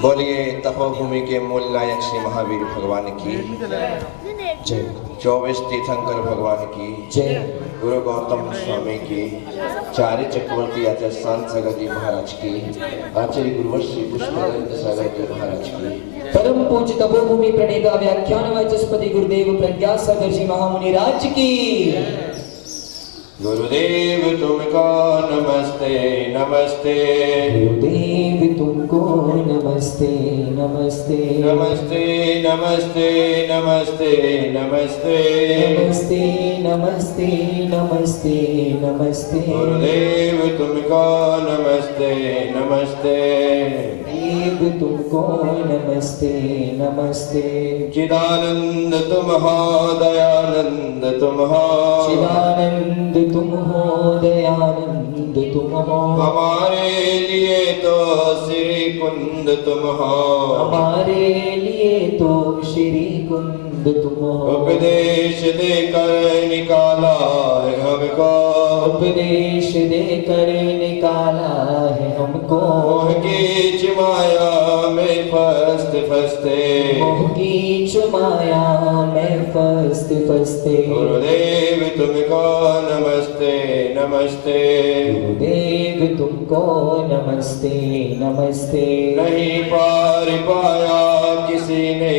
बोलिए तपोभूमि के मूल नायक श्री महावीर भगवान की जय। 24 तीर्थंकर भगवान की जय। गुरु गौतम स्वामी की, चार्य चक्रवर्ती आचार्य संत सागर जी महाराज की, आचार्य गुरुवर श्री पुष्पानंद सागर जी महाराज की, परम पूज्य तपोभूमि प्रणेता व्याख्यान वाचस्पति गुरुदेव प्रज्ञा सागर जी महामुनि राज की। गुरुदेव तुमको नमस्ते नमस्ते, गुरुदेव तुमको नमस्ते नमस्ते नमस्ते नमस्ते नमस्ते नमस्ते, नमस्ते नमस्ते नमस्ते नमस्ते, गुरुदेव तुमको नमस्ते नमस्ते, देव तुमको नमस्ते नमस्ते। चिदानंद तुम हो दयानंद तुम हो, चिदानंद तुम हो दयानंद तुम हो, हमारे लिए तो श्री कुंद तुम हो, हमारे लिए तो श्री कुंद तुम हो। उपदेश देकर निकाला है हमको, उपदेश देकर निकाला है हमको, मोह की चिमाया में फंसते फंसते, मोह की छुमाया मैं फंसते फंसते। गुरुदेव तुमको नमस्ते नमस्ते, गुरुदेव तुमको नमस्ते नमस्ते। नहीं पार पाया किसी ने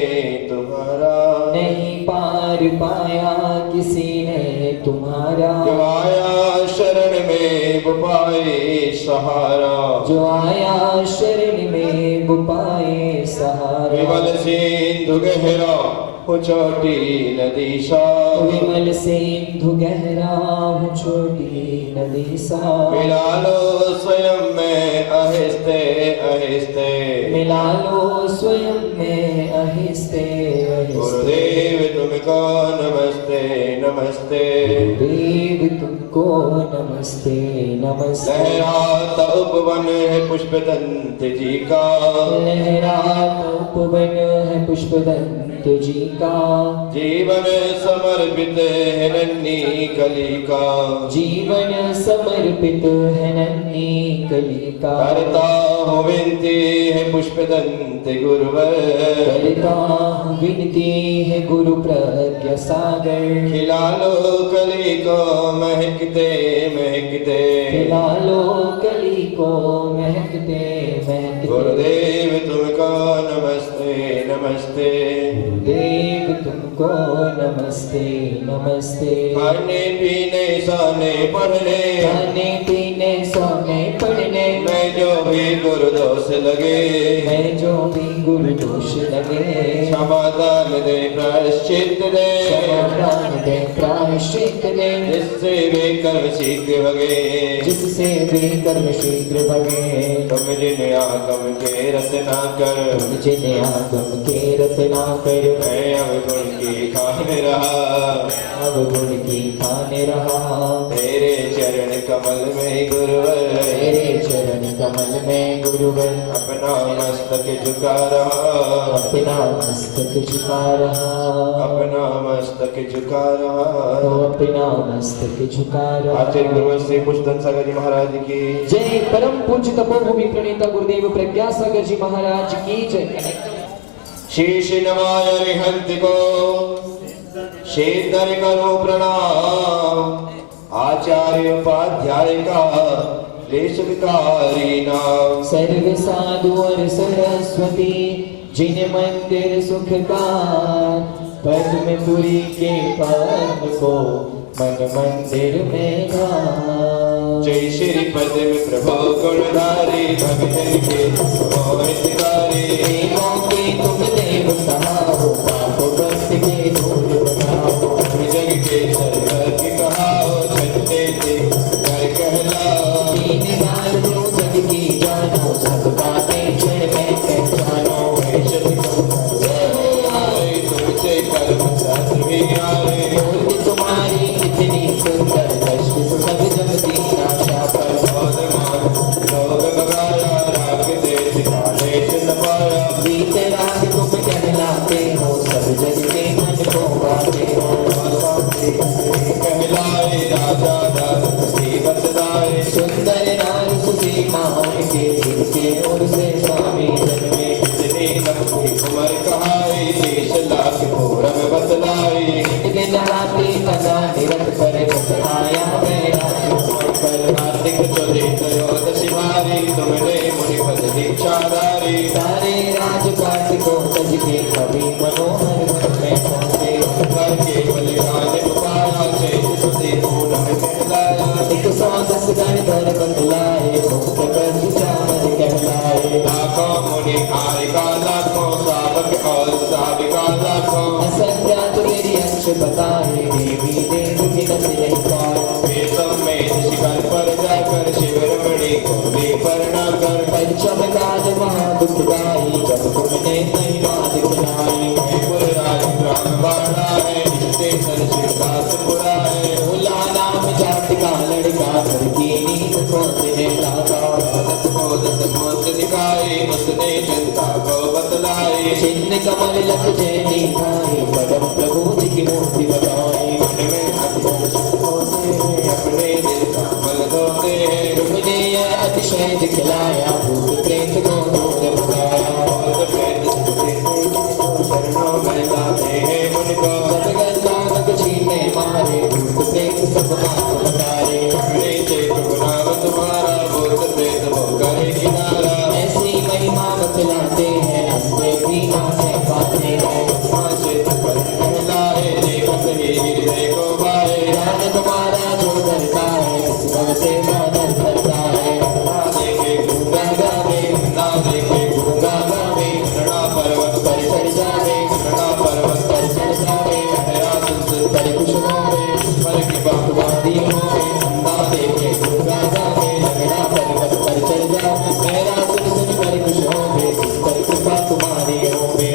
तुम्हारा, नहीं पार पाया किसी ने तुम्हारा, जो आया शरण में वो पाए सहारा, जो आया शरण में वो पाए सहारा। विमल सिंधु गहरा हो छोटी नदी सा, विमल सिंधु गहरा हूँ छोटी नदी सा, मिला लो स्वयं में आहिस्ते आहिस्ते, मिला लो स्वयं में आहिस्ते आहिस्ते। गुरुदेव तुमको नमस्ते नमस्ते, देव तुमको नमस्ते नमस्ते। लहराता उपवन है पुष्पदंत जी का, लहराता उपवन है पुष्पदंत जी का, जीवन समर्पित है नन्ही कली का, जीवन समर्पित है नन्ही कली का। करता हूँ विनती है पुष्पदंत गुरुवर, करता हूँ विनती है गुरु प्रज्ञा सागर, खिला लो कली को महकते महकते, खिला लो कली को महकते महकते। गुरुदेव तुमको नमस्ते नमस्ते, देव तुमको नमस्ते नमस्ते। खाने पीने सोने पढ़ने, खाने पीने सोने पढ़ने, मैं जो भी गुरु दोष लगे, मैं जो भी गुरु दोष लगे, क्षमादान दे प्रायश्चित दे, समाधान दे प्रायश्चित दे, जिससे वे कर्म शीघ्र भगे, जिससे वे कर्म शीघ्र भगे। तुम जिन आगम के रचना कर, तुम जिन आगम के रचना कर, मैं अवगुण की खाने रहा, अवगुण की खाने रहा। तेरे चरण कमल में गुरुवर, तेरे चरण कमल में गुरुवर, अपना मस्तक झुका रहा, अपना मस्तक झुका रहा, अपना मस्तक झुका रहा। तो अपना मस्तक झुका रहा। आचार्य गुरुवर श्री पुष्पानंद सागर जी महाराज की जय। परम पूज्य तपोभूमि प्रणेता गुरुदेव प्रज्ञा सागर जी महाराज की जय। शीश नवाय रिहंत को शीतल करो प्रणाम, आचार्य उपाध्याय का लेशकारी नाम। सर्व साधु और सरस्वती जिन मंदिर सुखकार, पद्मपुरी के पद्म को मन मंदिर में गान। जय श्री पद्म प्रभु गुणधारी, भक्तन के मोहितकारी। देवों के तुम देव कहाओ, पाप भक्त के दूर बनाओ। जग के सर्वज्ञ कहाओ, छठते थे कर कहलाओ। तीन बार जो जग की जानो, सब बातें क्षण में पहचानो। आए तुमसे कर्म शास्त्र भी आए, मूर्ति तुम्हारी कितनी सुंदर, कष्ट सब जगती आशा पर। लोग बगाया राग दे सिखाने चारारी सारे राजपाट को तज के कवि मनोहर मन में पहुंचे करके बलिदान पाया से सुधे पूर्ण कहलाया 110 गणधर बतलाए मुक्त कर चामर कहलाए लाखों मुनि आरिका लाखों साधक और साधिका लाखों असंख्यात मेरी अंश बताए देवी देव की नस नहीं पाए वेदम में शिखर पर जाकर शिविर मणि को दे प्रणाम कर पंचम काज महादुखदाई जब तुमने महिमा दिखलाई राज ग्राम बाड़ा है नित्य सर शिवदास पुरा है भोला नाम जाति का लड़का घर की नींद खोजने लगा दस को दस मोत दिखाए उसने जनता को बतलाए चिन्ह कमल लग जैनी भाई परम प्रभु जी की मूर्ति बनाई मन में होते हैं अपने दिल का बल धोते हैं तुमने यह अतिशय दिखलाया भूत प्रेत को दूर भगाया भूत प्रेत शरणों में लाते हैं उनको जगन्नाथ छीने मारे भूत प्रेत सब मात लगाए अपने चेत गुनाह तुम्हारा भूत प्रेत वो करे किनारा ऐसी महिमा बतलाते हैं अंधे भी आंखें पाते हैं से पर कहलाए देखत ही हृदय को भाए राज तुम्हारा जो करता है इस भव से मानव करता है ना देखे गूंगा गावे ना देखे गूंगा गावे रणा पर्वत पर चढ़ जावे रणा पर्वत पर चढ़ जावे हरा सुंदर पर खुश होवे पर की बात वादी होवे ना देखे गूंगा गावे लगड़ा पर्वत पर चढ़ जावे मेरा सुन सुन पर खुश होवे पर कृपा तुम्हारी होवे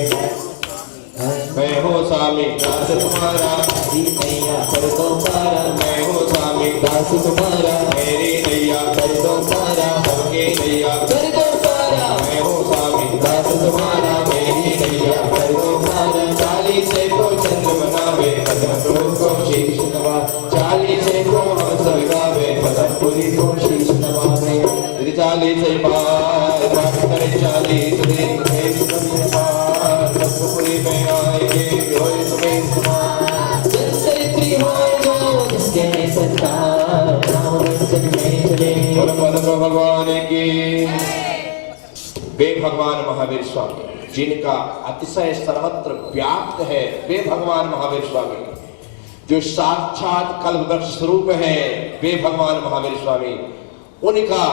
मैं हूँ स्वामी दास तुम्हारा जी नैया कर दो पारा मैं हूँ स्वामी दास तुम्हारा मेरी नैया कर दो पारा सबके नैया कर दो पारा मैं हूँ स्वामी दास तुम्हारा मेरी नैया कर दो पारा 40 से को चंद्र बनावे पदम को शीश नवा 40 से को हम सब गावे पदमपुरी को शीश नवावे यदि 40 से पार बात करे 40 दिन है तुम्हें पार पदमपुरी में आएंगे होए तुम्हें समान जनचरित्री हो जो जिसके सरकार नाम रंजन में चले और पद भगवान की वे भगवान महावीर स्वामी जिनका अतिशय सर्वत्र व्याप्त है वे भगवान महावीर स्वामी जो साक्षात कल्पवृक्ष स्वरूप है वे भगवान महावीर स्वामी उनका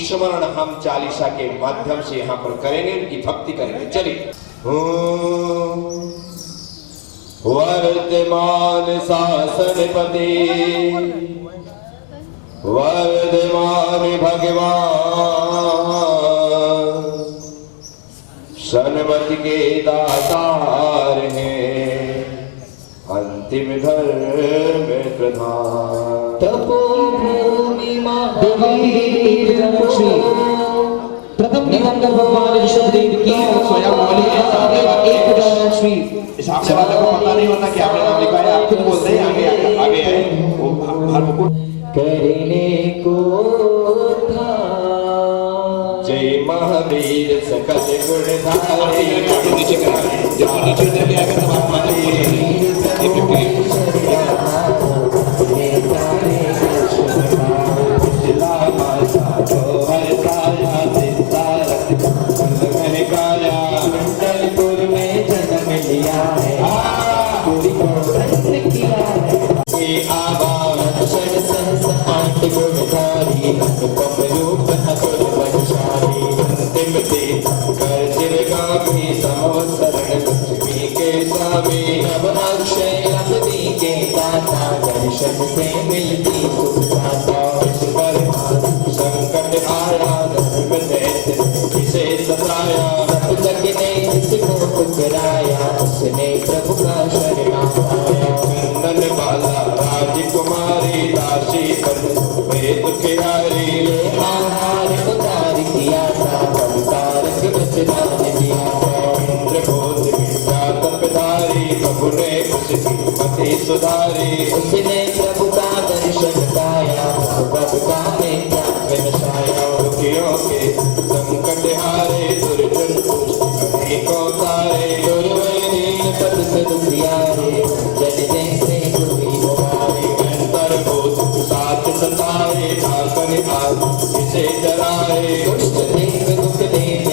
स्मरण हम चालीसा के माध्यम से यहाँ पर करेंगे उनकी भक्ति करेंगे चलिए वर्तमान शासनपति वर्धमान भगवान सन्मति के दातार हैं अंतिम धर्म प्रधान तपोभूमि महावीर प्रथम दिवंगत भगवान ऋषभदेव की स्वयं बोली है एक श्री सामने वाले को पता नहीं होता कि आपने नाम लिखा है आप खुद बोलते हैं आगे आगे आए वो हर मुकुट करने को था जय महावीर सकल गुणधारी नीचे करा जब नीचे उतर के आएगा तब आप माने जिला माता को हर ताया सितारा में गाया कुंडलपुर में जन्म लिया है पूरी को धन्य किया है ये आवाज षड सहस आठ गुणधारी अनुपम रूप असुर वंशाली अंतिम तीर्थ कर शिवगामी समोसरण लक्ष्मी के स्वामी नव अक्षय रमदी के दाता दर्शन से मिलती सुख साता पर संकट आया धर्म दैत्य जिसे सताया सब जग ने जिसको ठुकराया उसने प्रभु का शरणा पाया नंदन बाला राजकुमारी दासी बन वे दुखियारी आहार उतार किया था अवतारक बचदान दिया था इंद्रबोध विद्या तपधारी प्रभु ने उसकी मति सुधारी उसने प्रभु का दर्शन पाया प्रभु का में ज्ञान छाया दुखियों के संकट हारे दुर्जन अनेकों तारे गुरुवैरीन पद से दुखियारे जन जैसे गुरी हमारे अंतर्भूत साथ सताए ठाकर आज इसे डराए दुष्ट देव दुख देव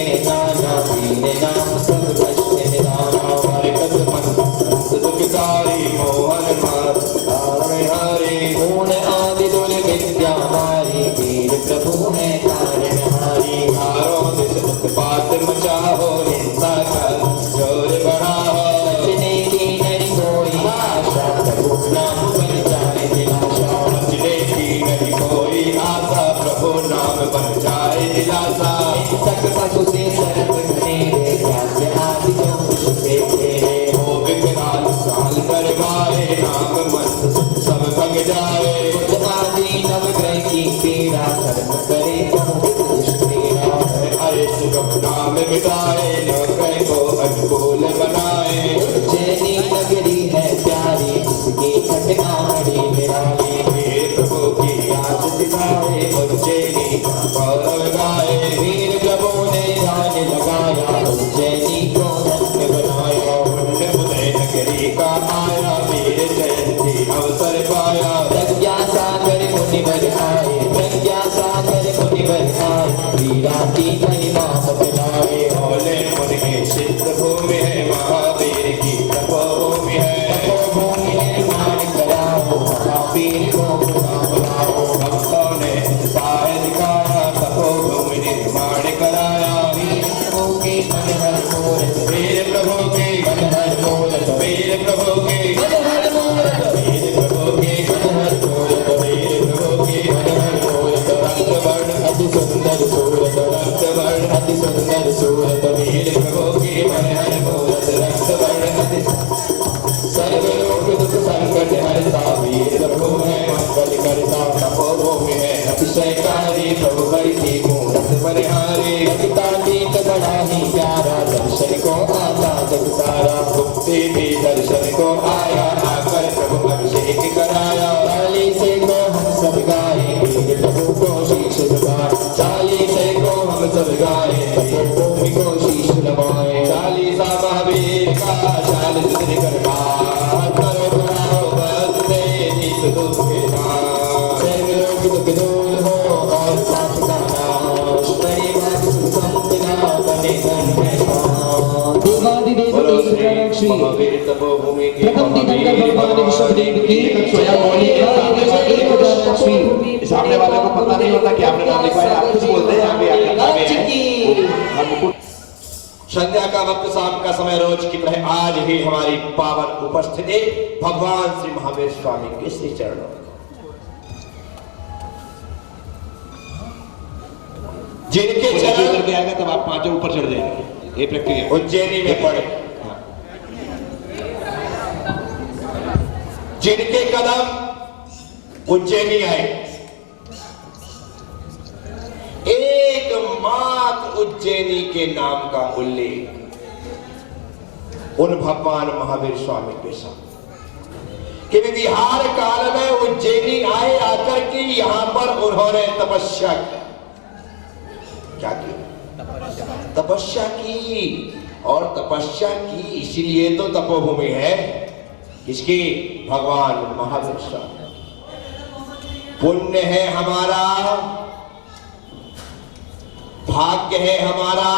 लगाए, लोगों को अनुकूल बनाए। उज्जैनी नगरी है प्यारी, इसकी घटना बड़ी निराली। वीर प्रभु की याद दिखाए, उज्जैनी गौरव गाए। वीर प्रभु ने ध्यान लगाया, उज्जैनी को धन्य बनाया। पुण्य उदय नगरी का आया, वीर जयंती अवसर पाया। प्रज्ञा सागर मुनिवर आए, प्रज्ञा सागर मुनिवर आए। वीरा की महिमा बतलाए। भोले मुनि की सिद्ध भूमि है, महावीर की तपोभूमि है। तपोभूमि है मान कराओ, महावीर को बुलाओ। भक्तों ने उत्साह दिखाया, तपोभूमि निर्माण कराया। वीर प्रभु की मनहर मूरत, वीर प्रभु की मनहर मूरत, वीर प्रभु की मनहर मूरत, वीर प्रभु की मनहर मूरत, वीर प्रभु की मनहर मूरत। रक्त वर्ण अति सुंदर सूरत, रक्त वर्ण अति सुंदर सूरत। वीर प्रभु की मनहर मूरत, रक्त वर्ण अति सर्वलोक दुख संकट हरता। वीर प्रभु है मंगल करता, तपोभूमि है अतिशयकारी। प्रभु बड़ी मूरत बलिहारी, अतितातीत बड़ा ही प्यारा। दर्शन को आता जग सारा, मुक्ति भी दर्शन को आया। आकर प्रभु अभिषेक कराया। चालीसे को हम सब गाए, वीर प्रभु को शीश झुकाए। चालीसे को हम सब गाए, तपोभूमि को शीश नवाए। चालीसा महावीर का 40 दिन करवा, करो बुलाओ बंदे जीत दुख के नाश। सर्वलोक दुख दूर हो और पाप का नाश, परिवार सुख संपदा बने घर में पास। देवादिदेव तीर्थकर श्री महावीर तपोभूमि की प्रथम तीर्थंकर भगवान विश्वदेव की स्वयं बोलिए। सामने वाले को पता नहीं होता कि आपने नाम लिखवाया, आप खुद बोलते हैं आगे संध्या का वक्त, शाम का समय, रोज की तरह आज भी हमारी पावन उपस्थिति भगवान श्री महावीर स्वामी के श्री चरणों में। जिनके चरण करके आएगा तब आप पांचों ऊपर चढ़ जाएंगे। ये प्रक्रिया उज्जैनी में पड़े, जिनके कदम उज्जैनी आए, एकमात्र उज्जैनी के नाम का उल्लेख उन भगवान महावीर स्वामी के साथ कि विहार काल में उज्जैनी आए, आकर के यहां पर उन्होंने तपस्या की। क्या की? तपस्या की। और तपस्या की इसीलिए तो तपोभूमि है। किसकी? भगवान महावीर स्वामी। पुण्य है हमारा, भाग्य है हमारा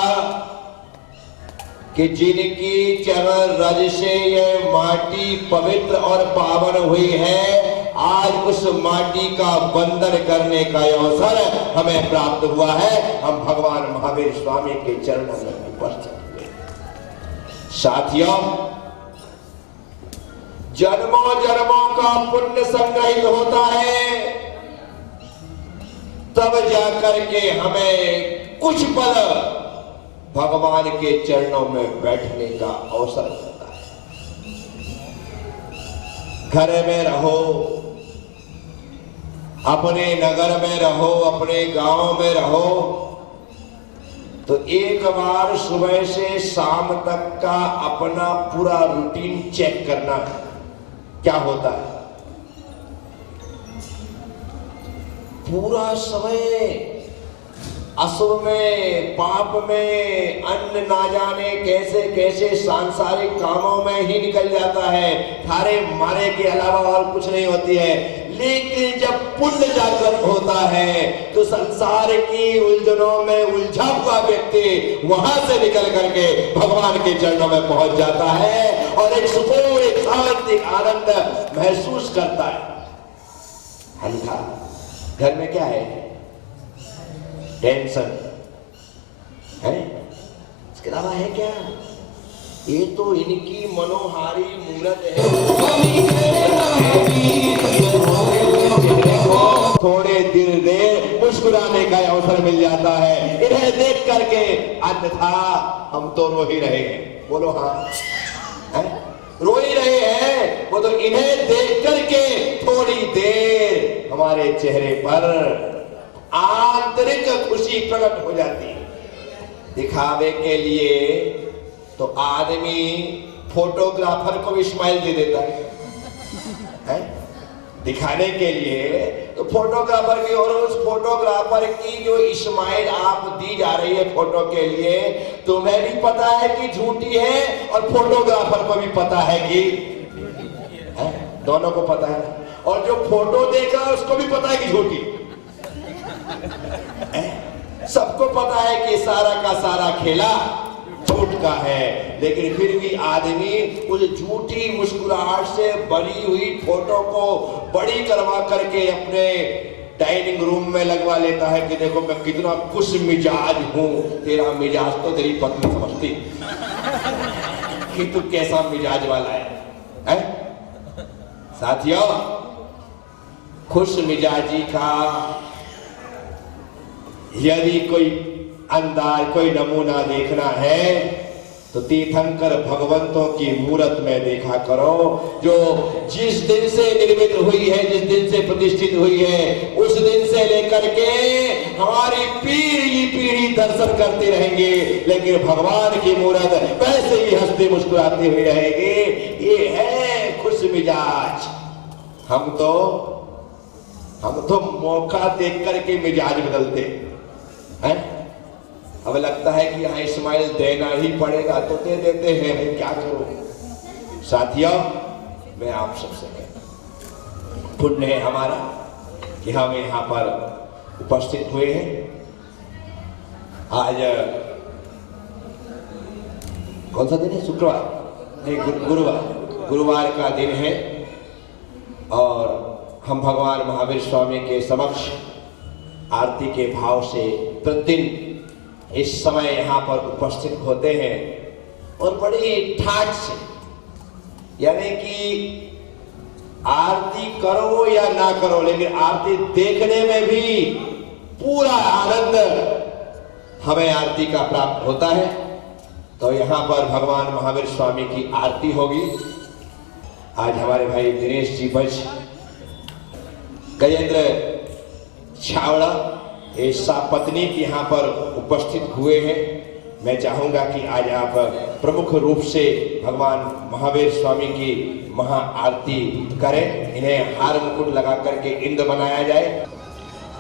कि जिनकी चरण रज से यह माटी पवित्र और पावन हुई है, आज उस माटी का वंदन करने का अवसर हमें प्राप्त हुआ है। हम भगवान महावीर स्वामी के चरणों में उपस्थित हुए। साथियों, जन्मों जन्मों का पुण्य संग्रहित होता है, तब जाकर के हमें कुछ पल भगवान के चरणों में बैठने का अवसर मिलता है। घर में रहो, अपने नगर में रहो, अपने गांव में रहो, तो एक बार सुबह से शाम तक का अपना पूरा रूटीन चेक करना है। क्या होता है? पूरा समय अशुभ में, पाप में, अन्न ना जाने कैसे कैसे सांसारिक कामों में ही निकल जाता है। थारे मारे के अलावा और कुछ नहीं होती है। लेकिन जब पुण्य जागृत होता है तो संसार की उलझनों में उलझा हुआ व्यक्ति वहां से निकल करके भगवान के चरणों में पहुंच जाता है और एक सुकून, एक शांति, आनंद महसूस करता है। हल्का घर में क्या है? टेंशन है, इसके अलावा है क्या? ये तो इनकी मनोहारी मूरत है। थोड़े देर मुस्कुराने का अवसर मिल जाता है इन्हें देख करके, अन्यथा हम तो रो ही रहे हैं। बोलो हाँ, है? रो ही रहे हैं। वो तो इन्हें देख करके थोड़ी देर हमारे चेहरे पर आंतरिक खुशी प्रकट हो जाती है। दिखावे के लिए तो आदमी फोटोग्राफर को भी स्माइल दे देता है? दिखाने के लिए तो फोटोग्राफर की, और उस फोटोग्राफर की जो स्माइल आप दी जा रही है फोटो के लिए, तुम्हें भी पता है कि झूठी है और फोटोग्राफर को भी पता है कि है? दोनों को पता है, और जो फोटो देख रहा है उसको भी पता है कि झूठी। सबको पता है कि सारा का सारा खेला झूठ का है, लेकिन फिर भी आदमी उस झूठी मुस्कुराहट से बनी हुई फोटो को बड़ी करवा करके अपने डाइनिंग रूम में लगवा लेता है कि देखो मैं कितना खुश मिजाज हूं। तेरा मिजाज तो तेरी पत्नी समझती कि तू कैसा मिजाज वाला है? साथियों, खुश मिजाजी का यदि कोई अंदाज, कोई नमूना देखना है तो तीर्थंकर भगवंतों की मूरत में देखा करो, जो जिस दिन से निर्मित हुई है, जिस दिन से प्रतिष्ठित हुई है, उस दिन से लेकर के हमारी पीढ़ी पीढ़ी दर्शन करते रहेंगे, लेकिन भगवान की मूरत वैसे ही हंसते मुस्कुराते हुए रहेंगे। ये है खुश मिजाज। हम तो मौका देख करके मिजाज बदलते हैं। अब लगता है कि यहाँ स्माइल देना ही पड़ेगा तो दे देते हैं, मैं क्या करूं। साथियों, मैं आप सबसे कहता, पुण्य है हमारा कि हम यहाँ पर उपस्थित हुए हैं। आज कौन सा दिन है? शुक्रवार नहीं, गुरुवार का दिन है, और हम भगवान महावीर स्वामी के समक्ष आरती के भाव से प्रतिदिन इस समय यहाँ पर उपस्थित होते हैं, और बड़ी ठाठ से, यानी कि आरती करो या ना करो, लेकिन आरती देखने में भी पूरा आनंद हमें आरती का प्राप्त होता है। तो यहाँ पर भगवान महावीर स्वामी की आरती होगी। आज हमारे भाई दिनेश जी बज, गजेंद्र छावड़ा, ये पत्नी यहाँ पर उपस्थित हुए हैं। मैं चाहूंगा कि आज आप प्रमुख रूप से भगवान महावीर स्वामी की महा आरती करें। इन्हें हार मुकुट लगा करके इंद्र बनाया जाए।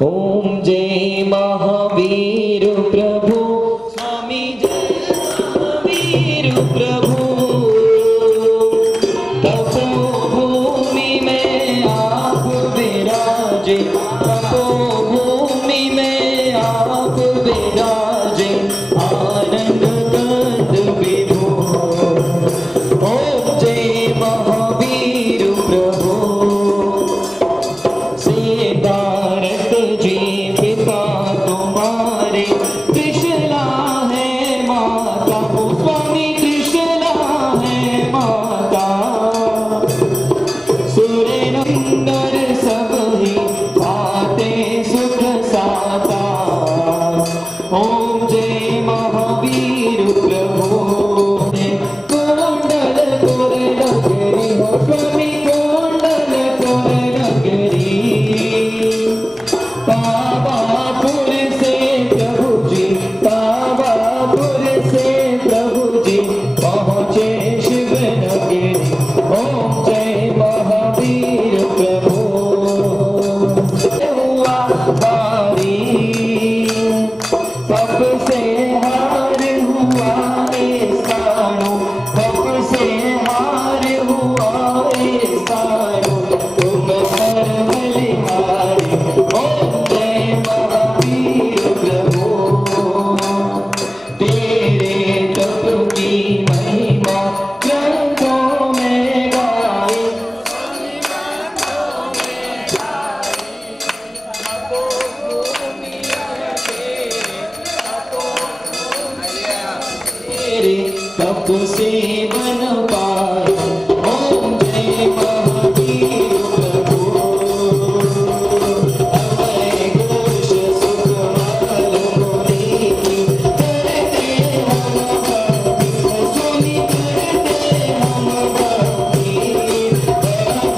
ओम जय महावीर प्रभु स्वामी, जय महावीर प्रभु। तपोभूमि में आप विराजे, तपोभूमि में आप विराजे, आनंद कंद विभो। ओम जय महावीर प्रभु। सिद्धार्थ जी पिता तुम्हारे, त्रिशला है माता, स्वामी त्रिशला है माता। सूर्य नंदर सब ही पाते सुख साता। ओम जय महावीर प्रभु। कोंडल तोर नगरी हो स्वामी, कोंडल तोर नगरी। पावापुर से प्रभु जी, पावापुर से प्रभु जी पहुँचे शिव नगरी। ओम जय महावीर प्रभु। हुआ बारी कब से हार हुआ रे सारो, कब से हार हुआ रे सारो, तुम सर्वबलिहारी। ओम जय महावीर प्रभु। तेरे तप की महिमा ग्रंथों में गाए, तेरे तप से बन पाए। ओम जय महावीर प्रभु। अभय घोष सुख माल मुनि, करते हम भक्ति, सुनि करते हम भक्ति। भक्त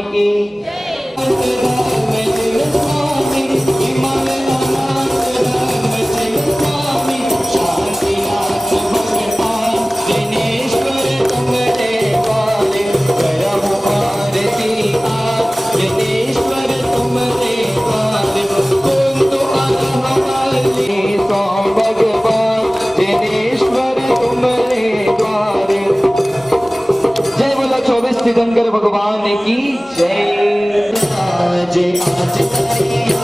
की तीर्थंकर भगवान की जय। आज आज